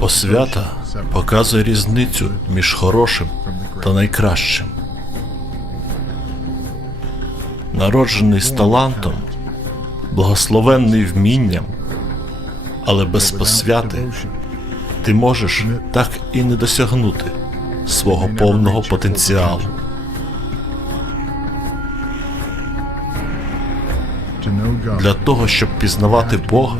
Освята показує різницю між хорошим та найкращим. Народжений з талантом, благословенний вмінням, але без посвяти ти можеш так і не досягнути свого повного потенціалу. Для того, щоб пізнавати Бога,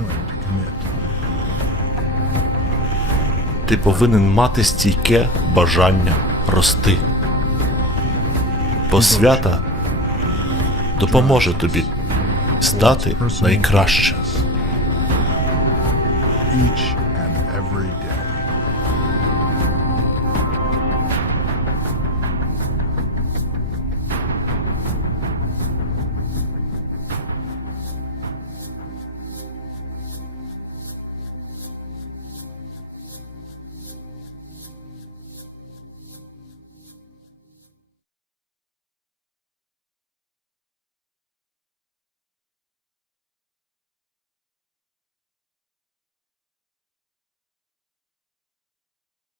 ти повинен мати стійке бажання рости. Посвята допоможе тобі стати найкращим.